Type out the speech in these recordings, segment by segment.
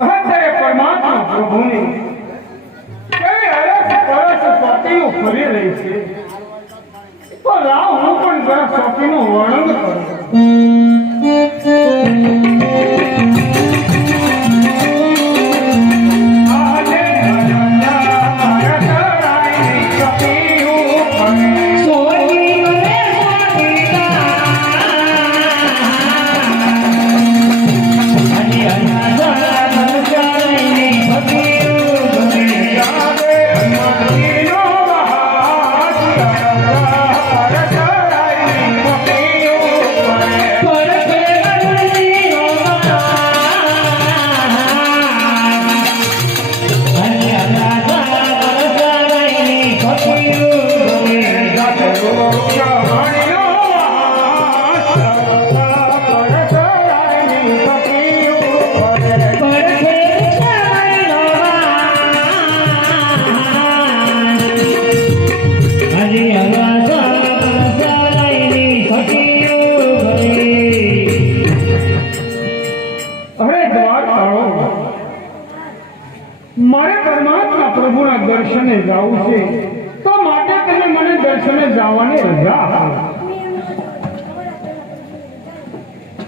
અત્યારે પરમાત્મા પ્રભુની કેવી હરસ પરસ સ્વાતિઓ ફરી રહી છે, તો લાવ હું પણ જરા સ્વાતિનું વર્ણન કરું. મારે પરમાત્મા પ્રભુના દર્શને જવું છે, તો માટે તમે મને દર્શને જવાની રજા આપો.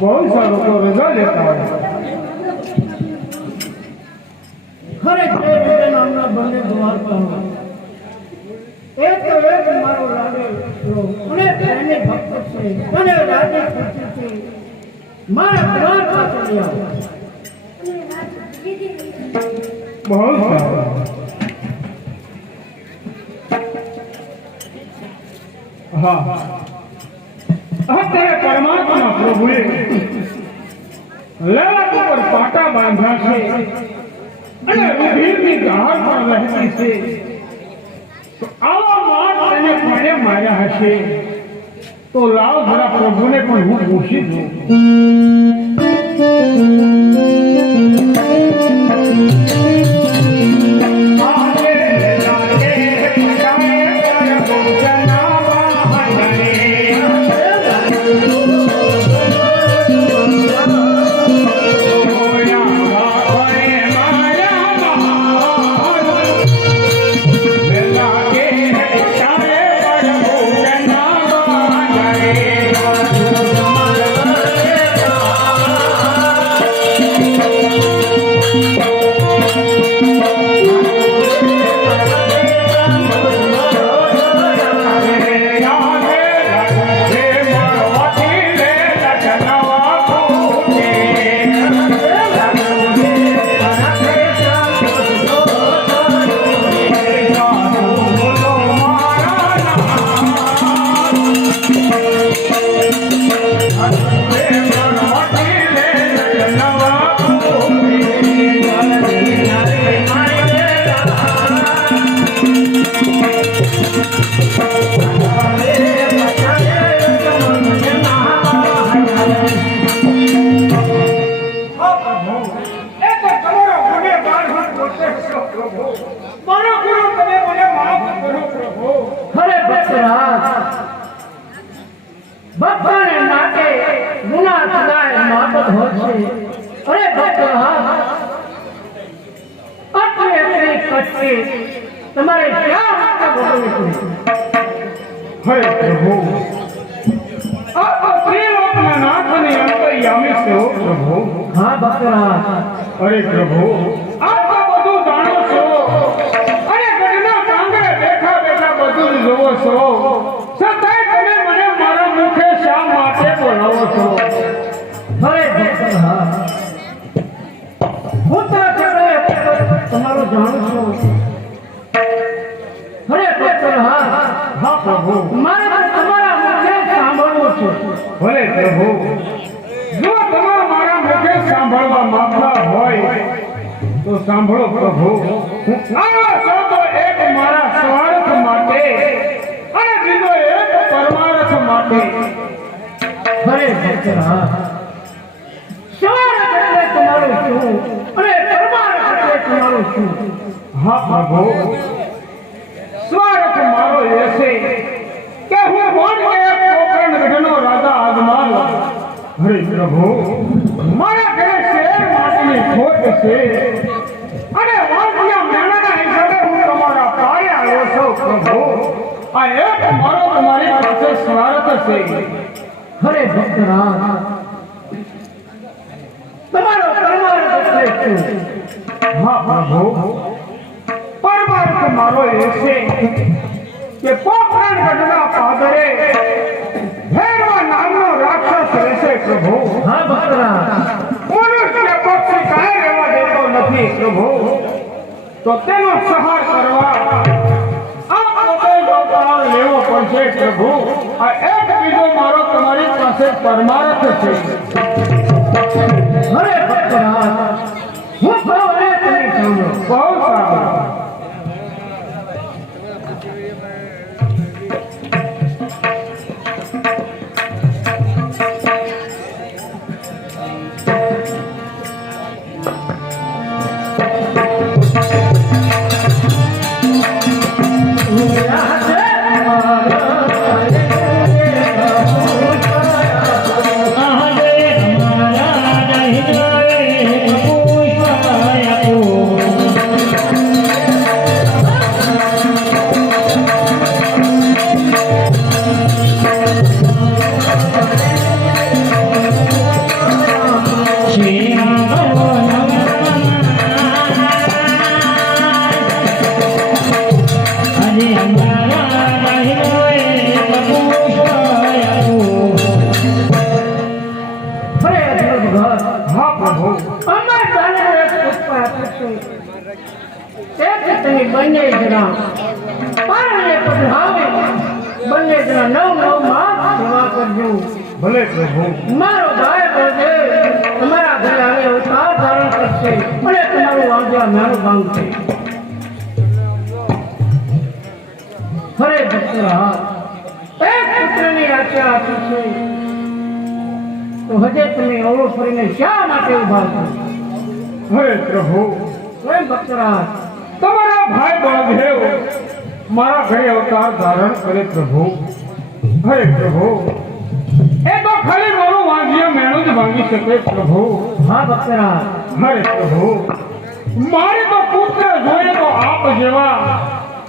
બહુ સારું, તો રજા લેતા ખરેખર નામના બંને દ્વાર પર એક તો એક મારો લાડેલો અને પ્રેમી ભક્ત છે, અને રાજી ખુશીથી મારા દ્વાર પાસે આવ્યો. બહુ સારું. હા, અત્યારે પરમાત્મા પ્રભુએ લેવાક ઉપર પાટા બાંધ્યા છે અને રુધિરની ધાર પણ વહેતી છે, તો આવા માર તેને કોણે માર્યા હશે? તો લાવ જરા પ્રભુને પણ હું પૂછી દઉં. ભક્તને નાટે ગુના સદાય માફત હોય છે. અરે ભક્ત આટલી કષ્ટી તમારે ક્યાં માટે ભોગવવું છે? હે પ્રભુ, આ ત્રિલોકના નાથની અંતર્યામી છે. ઓ પ્રભુ. હા ભક્તરાજ. અરે પ્રભુ, આપ બધું જાણો છો અને ગઢના કાંગરે બેઠા બેઠા બધું જ જોવો છો, છતાંય તમે મને મારા મુખે શા માટે બોલાવો છો? અરે ભક્તરાજ, હું તો તમારું જાણું છું. અરે ભક્તરાજ, હા પ્રભુ, મારે તમારા મુખે સાંભળવું છે. ભલે પ્રભુ, જો તમે મારા મુખે સાંભળવા માંગતા હોય તો સાંભળો પ્રભુ. હું આવ્યો છું તો એક મારા સ્વાર્થ માટે અને બીજો એક પરમાર્થ માટે. અરે ભક્તરાજ, સ્વાર્થ એટલે તમારું શું અને પરમાર્થ એટલે તમારું શું? હા પ્રભુ, સ્વાર્થ મારો એ છે કે હું બોલ કે પોકરણ ગઢનો રાજા આજમાલ. હરે પ્રભુ, મારા ઘરે શેર માટેની ખોટ છે અને વાંઢિયા મેણાના હિસાબે હું તમારા પારે આવ્યો છું પ્રભુ આ એક મારો તમારી પાસે સ્વાર્થ છે હરે ભક્તરાજ તમારો પરમાર્થ એટલે શું? હા પ્રભુ પરમાર્થ મારો એ છે કે પોખરણ ગઢના પાદરે ભૈરવા નામનો રાક્ષસ રહેશે પ્રભુ હા ભક્તરાજ મનુષ્ય પક્ષી કાંઈ રહેવા દેતો નથી પ્રભુ તો તેનો સહાર કરવા આ પોતે અવતાર લેવો પડશે પ્રભુ આ એક બીજો મારો તમારી પાસે પરમાર્થ છે હરે ભક્તરાજ હું કહું અને તમે સાંભળો. બહુ સારું હરે અદ્ભુત ઘર હા પ્રભુ અમાર ચાલે એક પુષ્પ આપશે તેથી તમે બંને જણા પારણે પધરાવે બંને જણા નવ માસ સેવા કરજો. ભલે પ્રભુ મારો ભાઈ બોલે તમારા ઘરે આવે અવતાર ધારણ કરશે અને તમારું વાંધા મારું ભાંગશે. હરે ભક્તરાજ એક પુત્રની આશા આપી છે તો હજે તમે અવળો ફરીને શા માટે ઉભા છો? હરે પ્રભુ સ્વયં ભક્તરાજ તમારા ભાઈ બળદેવ મારા ઘરે અવતાર ધારણ કરે પ્રભુ હરે પ્રભુ એ તો ખાલી મારું વાંઢિયા મેણું જ ભાંગી શકે પ્રભુ હા ભક્તરાજ હરે પ્રભુ મારે તો પુત્ર જોઈએ તો આપ જેવા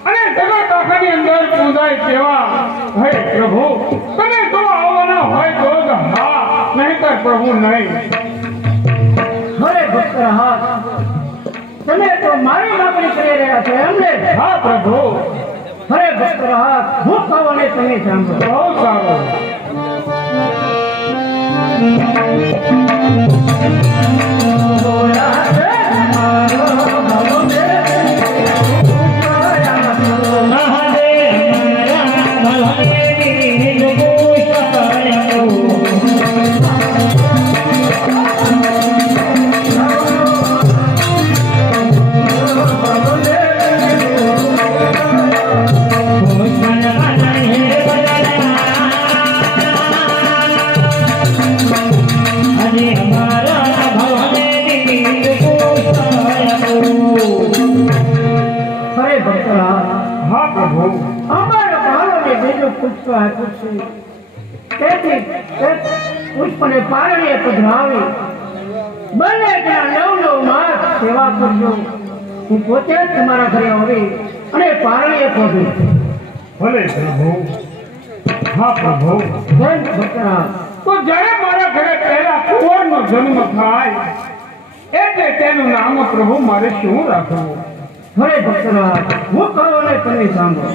અને જગત આખાની અંદર પૂજાય તેવા હે પ્રભુ તમે તો આવવાના હોય તો જ હા નહીંતર પ્રભુ નહીં હરે ભક્તરાજ તમે તો મારી માગણી કરી રહ્યા છો એમને? હા પ્રભુ હરે ભક્તરાજ હું કહું અને તમે સાંભળો. બહુ સારું હરે ભક્તરાજ હા પ્રભુ અમારા ભારોને બીજું પુષ્પ આપ્યું છે તેથી તે પુષ્પને પારણીએ પધરાવી બંને ત્યાં નવ માસ સેવા કરજો. હું પોતે જ તમારા ઘરે આવી અને પારણીએ પહોંચું. ભલે પ્રભુ હા પ્રભુ જય ભક્તરાજ તો જ્યારે મારા ઘરે પહેલા કુંવરનો જન્મ થાય એટલે તેનું નામ પ્રભુ મારે શું રાખવું? હરે ભક્તરાજ હું કહું અને તમે સાંભળો.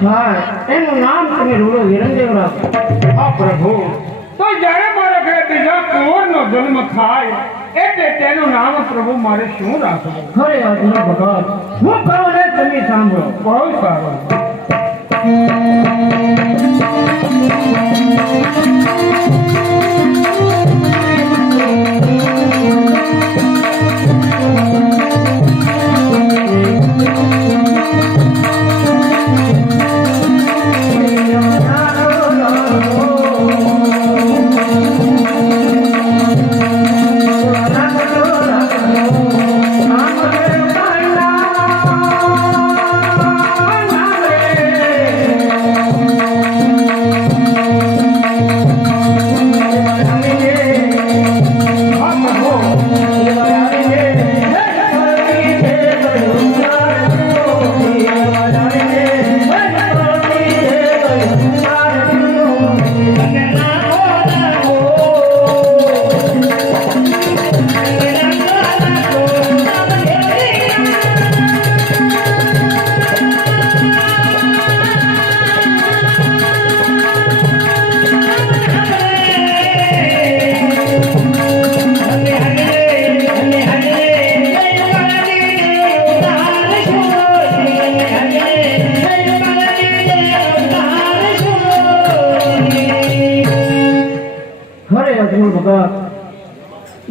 થાય એનું નામ તમે રૂડો હિરણદેવ રાખો. હા પ્રભુ, તો જ્યારે મારા ઘરે બીજા કુંવરનો જન્મ થાય એટલે તેનું નામ પ્રભુ મારે શું રાખવું? ખરે અર્જુન ભગત, હું કહું ને તમે સાંભળો. બહુ સારું.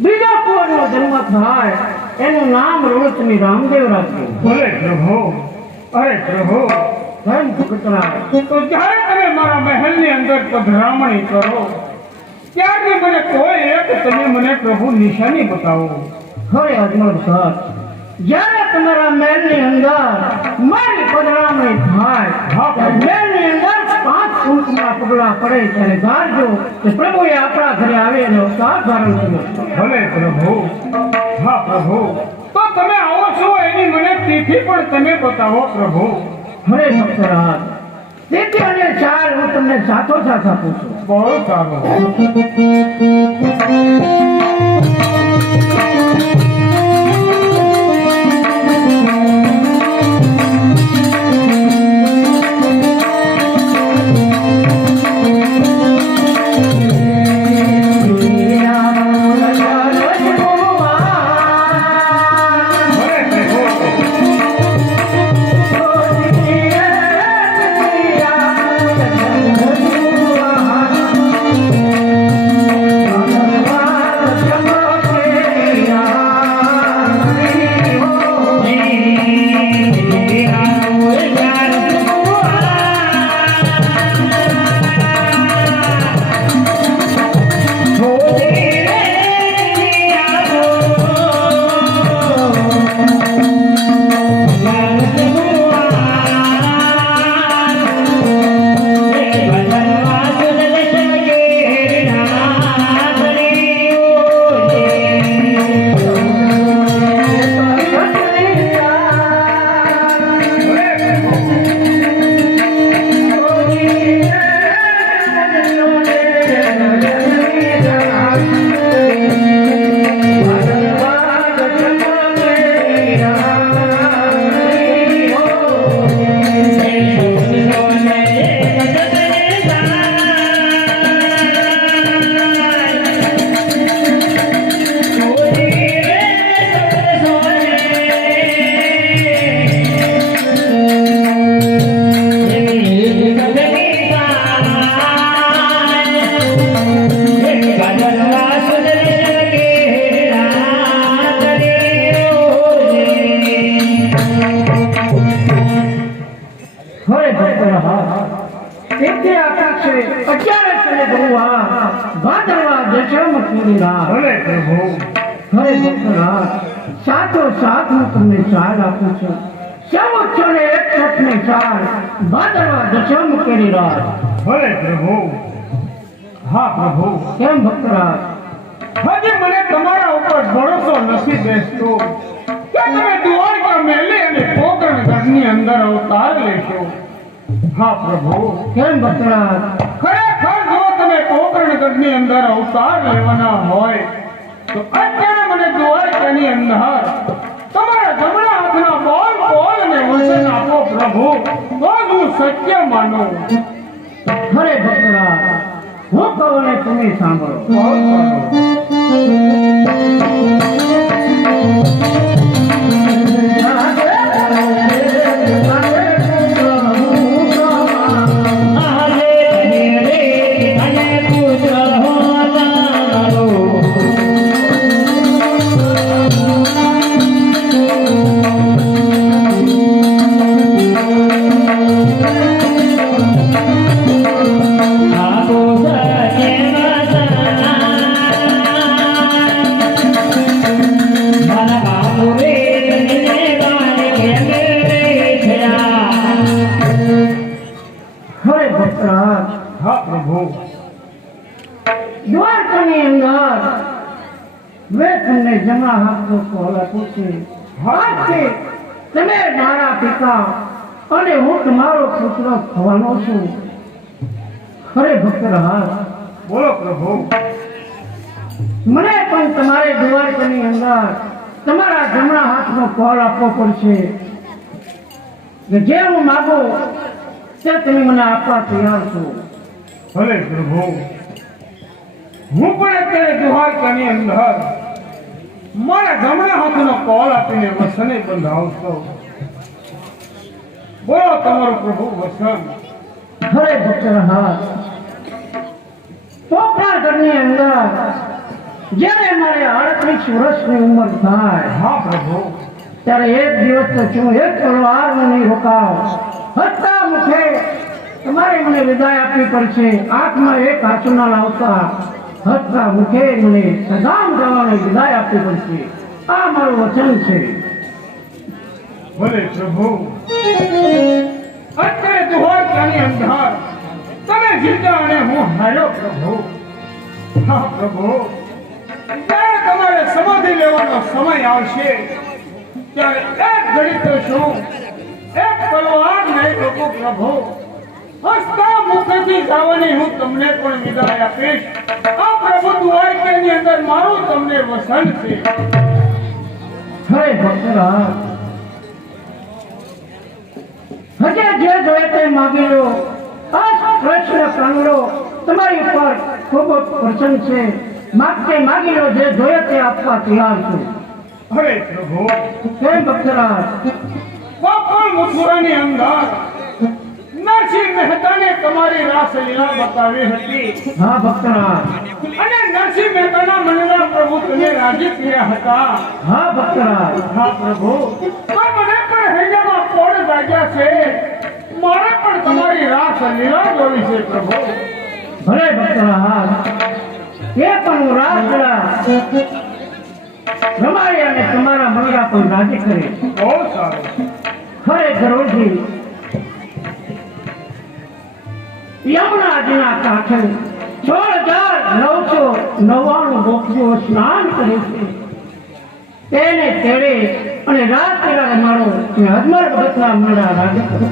બીજા કુંવરનો જન્મ થાય એનું નામ રૂડો રામદેવ રાખ્યું. ભલે પ્રભુ. અરે પ્રભુ, ધન ભક્તરાજ, તો જ્યારે તમે મારા મહેલની અંદર પધરામણી કરો ત્યારથી મને કોઈ એક તમે મને પ્રભુ નિશાની બતાવો. ખરે અજમલ સર, જ્યારે તમારા મહેલની અંદર મારી પધરામણી થાય મહેલની અંદર 5 કુંકના પગલા પડે ત્યારે ધારજો કે પ્રભુએ આપણા ઘરે આવે એનો અવતાર ધારણ કર્યો. ભલે પ્રભુ. હા પ્રભુ, તો તમે આવો છો એની મને તિથિ પણ તમે બતાવો પ્રભુ. હરે ભક્તરાજ, તિથિ અને ચાર હું તમને સાથો સાથ આપું છું. બહુ સારું. ભલે પ્રભુ. હરે ભક્તરાજ, સાથો સાથ હું તમને ચાલ આપું છું. 761 ને ચાલ ભાદરવા દશમ કેરી રાત. ભલે પ્રભુ. હા પ્રભુ. કેમ ભક્તરાજ, હજી મને તમારા ઉપર ભરોસો નથી બેસતો કે તમે દ્વારકા મેલી અને પોકરણગઢની અંદર અવતાર લેશો. હા પ્રભુ. કેમ ભક્તરાજ, ખરેખર જો તમે પોકરણગઢની અંદર અવતાર લેવાના હોય તો અત્યારે મને દ્વારકાની અંદર તમારા જમણા હાથના બોલ બોલ અને વચન આપો પ્રભુ. તો હું હું સત્ય માનું. ખરે ભક્તરાજ હું કહું ને તમે સાંભળો. બહુ સારું. ખરે ભક્તરાજ હા પ્રભુ. દ્વારકાની અંદર મેં તમને જમણા હાથનો કોલ આપ્યો છે. આજથી તમે મારા પિતા અને હું તમારો પુત્ર થવાનો છું. ખરે ભક્તરાજ બોલો પ્રભુ. મને પણ તમારે દ્વારકાની અંદર તમારા જમણા હાથનો કોલ આપવો પડશે કે જે હું માગો તે તમે મને આપવા તૈયાર છો. ભલે પ્રભુ. હું પણ અત્યારે દ્વારકાની અંદર મારા જમણા હાથનો કોલ આપીને વસને બંધાવશો. બોલો તમારું પ્રભુ વસન. ખરે ભક્તરાજ પોપરા ઘરની અંદર જ્યારે મારે 38 વર્ષની ઉંમર થાય હા પ્રભુ. ત્યારે એક દિવસ તો છું એક તલવારનો નહીં રોકાવ. હસતા મુખે તમારે મને વિદાય આપવી પડશે. આંખમાં એક આંસુ ના લાવતા હસતા મુખે મને સદામ જવાની વિદાય આપવી પડશે. આ મારું વચન છે. ભલે પ્રભુ. અત્યારે દ્વારકાની અંદર તમે જીતા અને હું હાર્યો પ્રભુ. હા પ્રભુ. જ્યારે તમારે સમાધિ લેવાનો સમય આવશે ત્યારે એક ઘડી તો શું એક તલવાર નહીં રોકું પ્રભુ. હસતા મુખથી જવાની હું તમને પણ વિદાય આપીશ. આ પ્રભુ દ્વારકાની અંદર મારું તમને વસન છે. હરે ભક્તરાજ હજે જે જોઈએ તે માગી લો. આ કૃષ્ણ કાંગડો તમારી ઉપર ખૂબ જ પ્રસન્ન છે. માગતે માગી લો. જે જોઈએ તે આપવા તૈયાર છું. હરે પ્રભુ. કેમ ભક્તરાજ ગોકુળ મથુરાની અંદર નરસિંહ મહેતાને તમારી રાસલીલા બતાવી હતી હા ભક્તરાજ અને નરસિંહ મહેતાના મનના પ્રભુ તમે રાજી થયા હતા. હા ભક્તરાજ હા પ્રભુ. આ મને પણ હૈયામાં કોણ લાગ્યા છે. મારે પણ તમારી રાસલીલા જોવી છે પ્રભુ. ભલે ભક્તરાજ એ પણ હું રાસલીલા રમાડી અને તમારા મનડા પણ રાજી કરે. બહુ સારું. ખરેખર ઓછી યમુનાજીના કાંઠે 16,999 ગોપીઓ સ્નાન કરે છે. તેને તેડે અને રાત પેલા રમાડો. અજમલ ભગતના મનડા રાજી કરે.